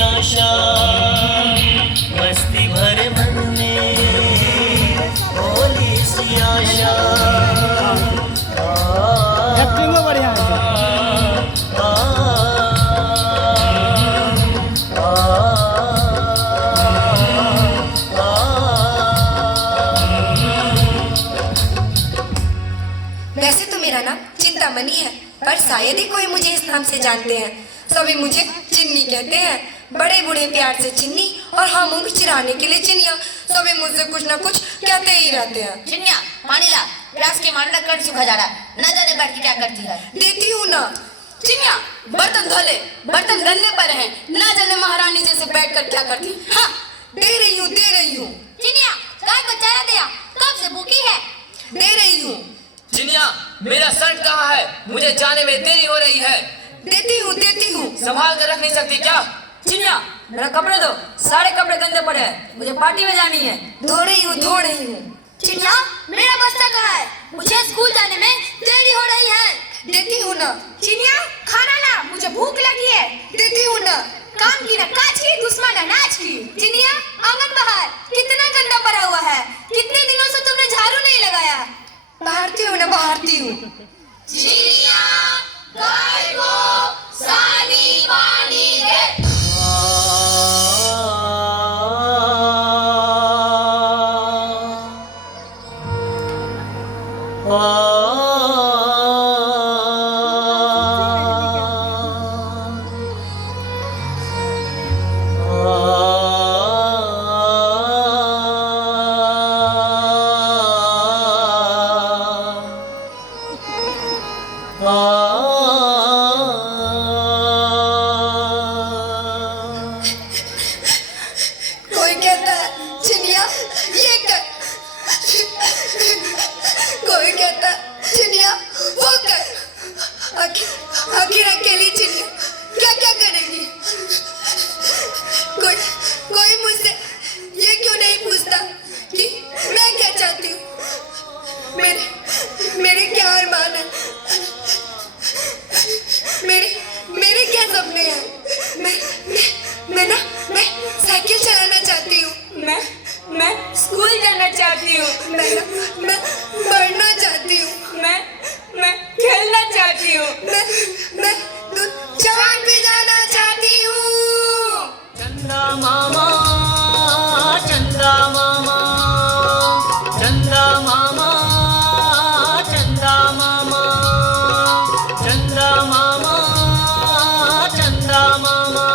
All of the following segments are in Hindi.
आशा मस्ती भरे मन में भोली सी आशा। एक्टिंग में बढ़िया है। वैसे तो मेरा नाम चिंतामणि है, पर शायद ही कोई मुझे इस नाम से जानते हैं। सभी मुझे चिन्नी कहते हैं, बड़े बूढ़े प्यार से चिन्नी और हाँ मुंह चिराने के लिए चिनिया। सभी मुझसे कुछ ना कुछ कहते ही रहते हैं। चिनिया पानी ला, प्यास के मारना कर सूखा जा रहा है, न जाने बैठ के क्या करती है। देती हूँ ना। चिनिया बर्तन धोले, बर्तन गंदे पड़े हैं, ना जाने महारानी जैसे बैठ कर क्या करती। हाँ दे रही हूँ, दे रही हूँ। चिनिया गाय को चारा दिया, कब से भूखी है। दे रही हूँ। चिनिया मेरा शर्ट कहाँ है, मुझे जाने में देरी हो रही है। देती हूँ, देती हूँ। संभाल कर रख नहीं सकती क्या। चिनिया मेरा कपड़े दो, सारे कपड़े गंदे पड़े हैं, मुझे पार्टी में जानी है। धो रही हूँ, धो रही हूँ। चिनिया मेरा बस्ता कहाँ है, मुझे स्कूल जाने में देरी हो रही है। देती हूँ ना। चिनिया खाना ला, मुझे भूख लगी है। देती हूँ ना। काम की ना काज की, दुश्मन अनाज की। चिनिया आंगन बाहर कितना गंदा पड़ा हुआ है, कितने दिनों से तुमने झाड़ू नहीं लगाया। बहारती हूँ ना, बहारती हूँ। चिनिया गाय को सानी पानी दे। कोई कहता है चिनिया ये कर, कोई कहता है चिनिया वो कर। आखिर अकेली चिनिया क्या क्या करेगी। कोई मुझसे ये क्यों नहीं पूछता कि मैं क्या चाहती हूँ। मेरे क्या अरमान है, मेरे क्या सपने हैं। मैं साइकिल चलाना चाहती हूँ। मैं स्कूल जाना चाहती हूँ। मैं पढ़ना चाहती हूँ। मैं खेलना चाहती हूँ। मैं चांद पे जाना चाहती हूँ। चंदा मामा, चंदा मामा, चंदा मामा, चंदा मामा, चंदा मामा, चंदा मामा,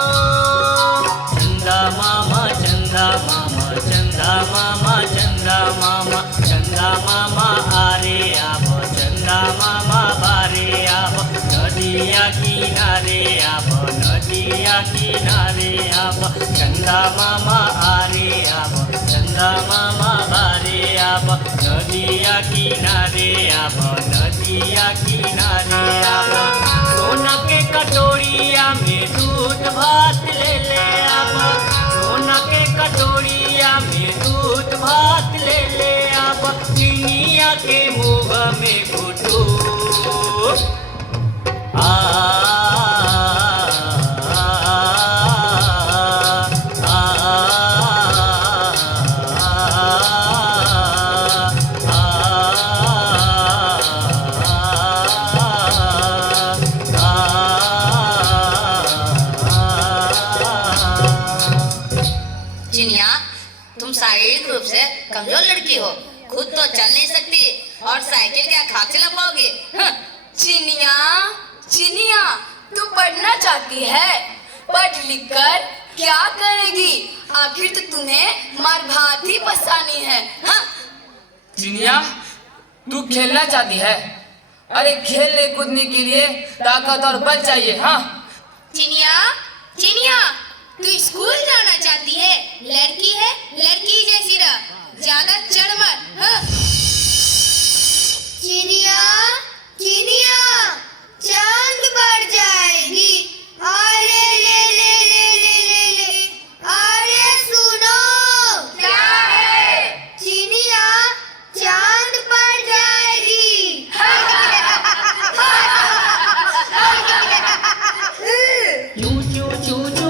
चंदा मामा, चंदा मामा, चंदा मामा, चंदा मामा, चंदा मामा आरे आबो, चंदा मामा बारे आबो, नदिया किनारे आबो, नदिया किनारे आबो, चंदा मामा आरे आबो, चंदा मामा बारे आबो, नदिया किनारे आबो, नदिया किनारे आबो। सोना के कटोरिया में दूध भात ले आबो, सोना के कटोरिया में दूध भात ले आबो, चिनिया के मुँह में घुटू चिनिया तुम शारीरिक रूप से कमजोर लड़की हो, खुद तो चल नहीं सकती और साइकिल क्या खाक चला पाओगे। चिनिया चिनिया तू पढ़ना चाहती है, पढ़ लिख कर क्या करेगी। आखिर तो तुम्हें मार भात ही पसानी है। हाँ चिनिया तू खेलना चाहती है, अरे खेलने कूदने के लिए ताकत और बल चाहिए। हाँ चिनिया चिनिया तू स्कूल जाना चाहती है, लड़की है लड़की जैसी रह, ज्यादा चढ़ मत। हाँ चिनिया चिनिया चांद बढ़ जाएगी। अरे ले ले ले ले ले ले, अरे सुनो क्या है। चिनिया चांद बढ़ जाएगी। चू चू चू चू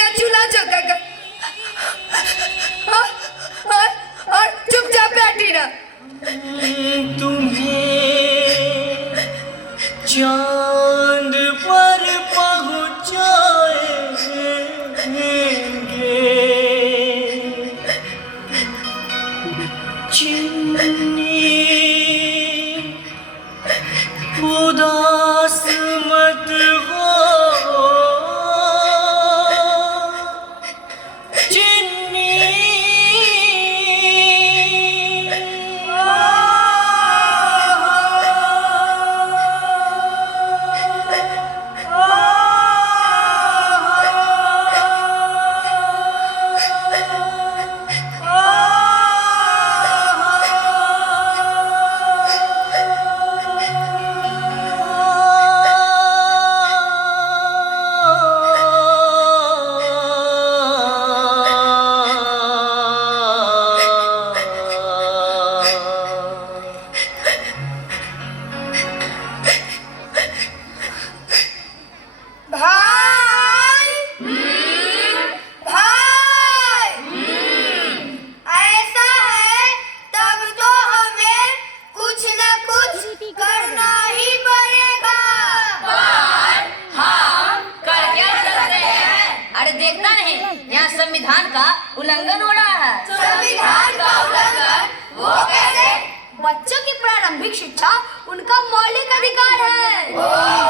कर, चूल्हा चौका कर और चुपचाप बैठी रह। तुम्हें चांद पर पहुंचाएंगे चिन्नी, उदास मत हो चिन्नी। संविधान का उल्लंघन हो रहा है। संविधान का उल्लंघन? वो कैसे? बच्चों की प्रारंभिक शिक्षा उनका मौलिक अधिकार है। ओ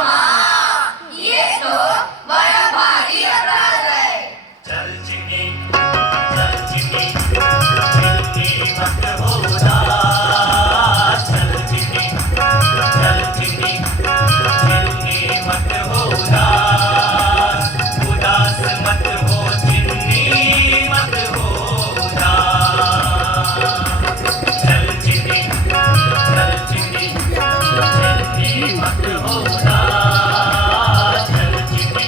हाँ, ये तो बड़ा भारी अपराध है। चल चिनी मत हो उदास, चल चिनी मत हो उदास, उदास मत हो चिन्नी मत हो उदास, चल चिनी मत हो उदास, चल चिनी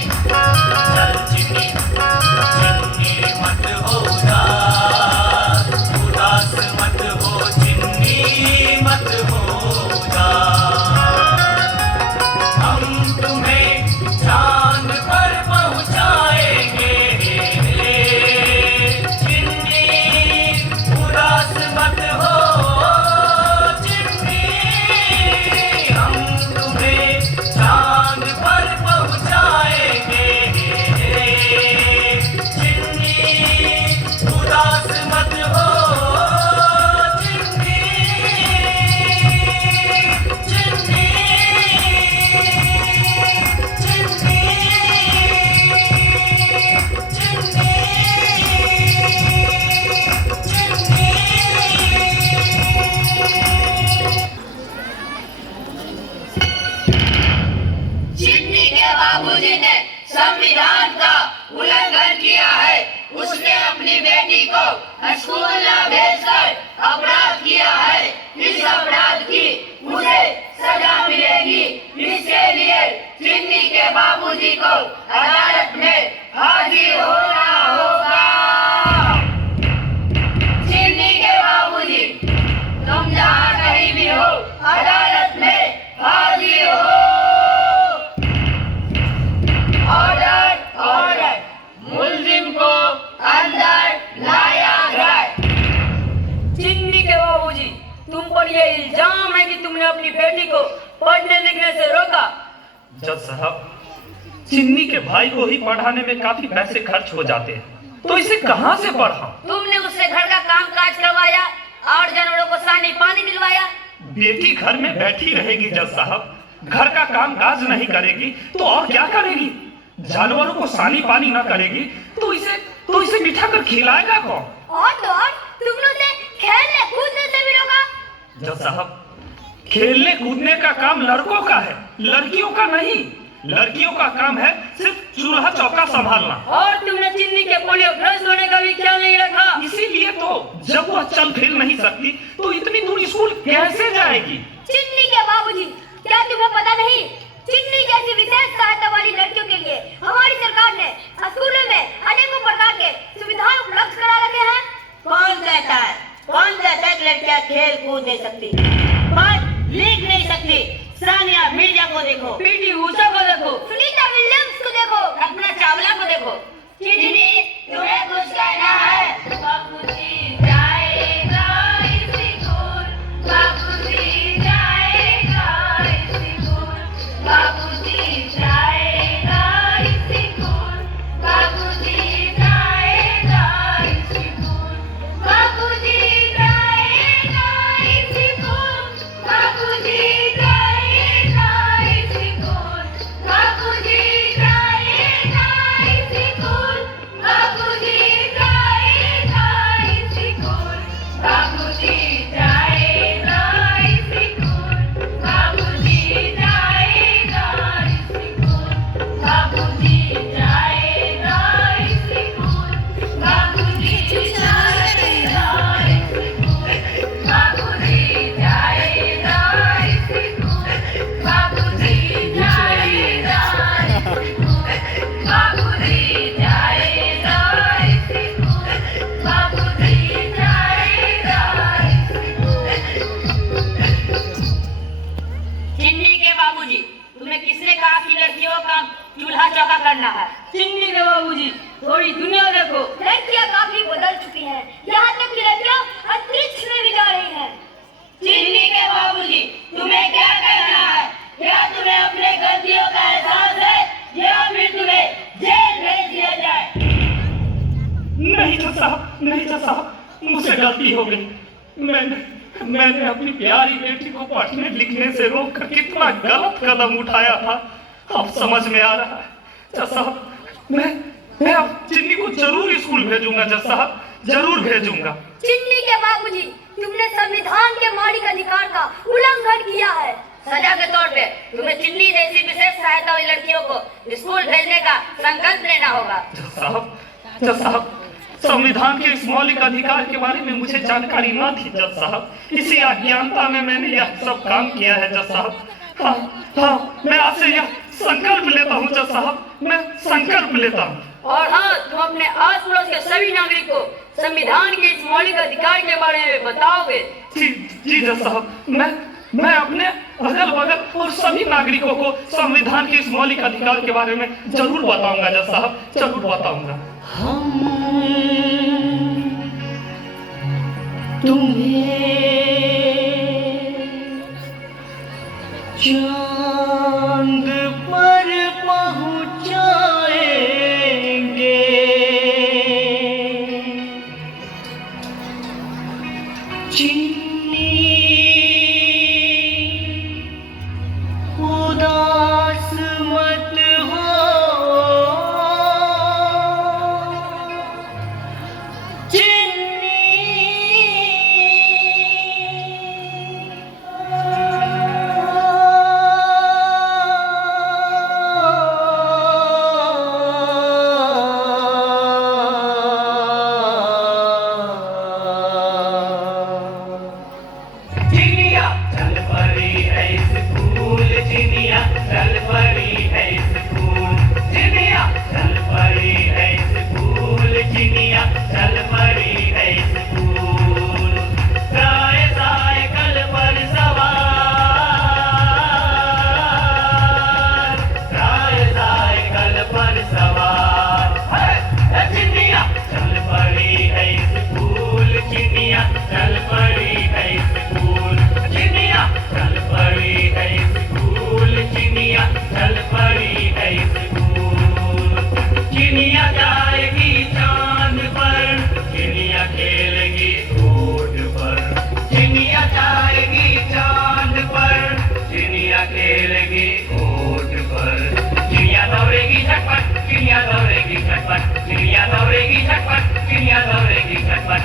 मत हो उदास, उदास मत हो चिन्नी मत हो उदास। हम तुम्हें चांद पर पहुंचाएंगे चिन्नी, उदास मत हो चिन्नी। हम तुम्हें चांद पर पहुंचाएंगे चिन्नी, उदास मत हो चिन्नी, चिन्नी, चिन्नी के बाबूजी ने संविधान का उल्लंघन किया है। उसने अपनी बेटी को स्कूल न भेजकर अपराध किया है। इस अपराध की उसे सजा मिलेगी। इसके लिए चिन्नी के बाबूजी को अदालत में हाजिर होना होगा। चिन्नी के बाबूजी, तुम जहाँ कहीं भी हो, अदालत में हाजिर हो। ऑर्डर, ऑर्डर, मुल्जिम को अंदर लाया जाए। चिन्नी के बाबूजी, तुम पर ये इल्जाम है कि तुमने अपनी बेटी को पढ़ने लिखने से रोका। जज साहब, चिन्नी के भाई को ही पढ़ाने में काफी पैसे खर्च हो जाते हैं, तो इसे कहाँ से पढ़ाऊं? तुमने उससे घर का काम काज करवाया और जानवरों को सानी पानी दिलवाया। बेटी घर में बैठी रहेगी जज साहब, घर का काम काज नहीं करेगी तो और क्या करेगी? जानवरों को सानी पानी न करेगी तो इसे बिठा कर खिलाएगा कौन? और तो और तुमने उसे खेलने कूदने से भी रोका। जज साहब, खेलने कूदने का काम लड़कों का है, लड़कियों का नहीं। लड़कियों का काम है सिर्फ चूल्हा चौका संभालना। और तुमने चिन्नी के पोलियो ग्रस्त होने का भी ख्याल नहीं रखा। इसीलिए तो जब वह चल फिर नहीं सकती तो इतनी दूर स्कूल कैसे जाएगी? चिन्नी के बाबूजी, क्या तुम्हें पता नहीं, चिन्नी जैसी विशेष सहायता वाली लड़कियों के लिए हमारी सरकार ने स्कूलों में अनेकों प्रकार के सुविधाएं उपलब्ध करा रखे हैं। कौन कहता है कि लड़कियां खेल कूद नहीं सकती, पढ़ लिख नहीं सकती? सानिया मिर्जा को देखो, पीटी ऊषा को देखो, सुनीता विलियम्स को देखो, कल्पना चावला को देखो। चिन्नी तुम्हें कुछ कहना है? बाबूजी जाएगा स्कूल, बाबूजी जाएगा स्कूल, बाबूजी जाएगा स्कूल, बाबूजी जाएगा स्कूल, बाबूजी जाएगा स्कूल, बाबूजी जाएगा स्कूल, बाबूजी जाएगा स्कूल, बाबूजी जाएगा स्कूल, बाबूजी जाएगा स्कूल, बाबूजी जाएगा स्कूल, बाबूजी जाएगा स्कूल, बाबूजी जाएगा स्कूल, बाबूजी जाएगा स्कूल, बाबूजी जाएगा स्कूल, बाबूजी जाएगा स्कूल, बाबूजी जाएगा चिन्नी के बाबूजी, तुम्हें किसने कहा कि लड़कियों का चूल्हा चौका करना है? चिन्नी के बाबूजी, थोड़ी दुनिया देखो। लड़कियां काफी बदल चुकी हैं, यहाँ तक कि लड़कियां अंतरिक्ष में भी जा रही हैं। चिन्नी के बाबूजी, तुम्हें क्या कहना है? क्या तुम्हें अपने गलतियों का एहसास है या फिर तुम्हें जेल भेज दिया जाए? नहीं जज साहब, नहीं जज साहब, मुझसे गलती हो गई। मैंने अपनी प्यारी बेटी को पढ़ने लिखने से रोककर कितना गलत कदम उठाया था, अब समझ में आ रहा है। जज साहब, मैं अब चिन्नी को जरूर स्कूल भेजूंगा जज साहब, जरूर भेजूंगा। चिन्नी के बाबूजी, तुमने संविधान के मौलिक अधिकार का उल्लंघन किया है। सजा के तौर पे तुम्हें चिन्नी जैसी विशेष सहायता हुई लड़कियों को स्कूल भेजने का संकल्प लेना होगा। जज साहब, संविधान के इस मौलिक अधिकार के बारे में मुझे जानकारी न थी जज साहब, इसी अज्ञानता में मैंने यह सब काम किया है जज साहब। हाँ, मैं आपसे यह संकल्प लेता हूँ जज साहब, मैं संकल्प लेता हूँ। और हाँ, तुम अपने आस पड़ोस के सभी नागरिकों को संविधान के इस मौलिक अधिकार के बारे में बताओगे? जी जज साहब, मैं अपने अगल बगल और सभी नागरिकों को संविधान के इस मौलिक अधिकार के बारे में जरूर बताऊंगा जज साहब, जरूर बताऊंगा। चांद पर पहुंचाएंगे, चिन्नी उदास मत हो, चिड़िया दौड़ेगी झटपट, चिड़िया दौड़ेगी झटपट।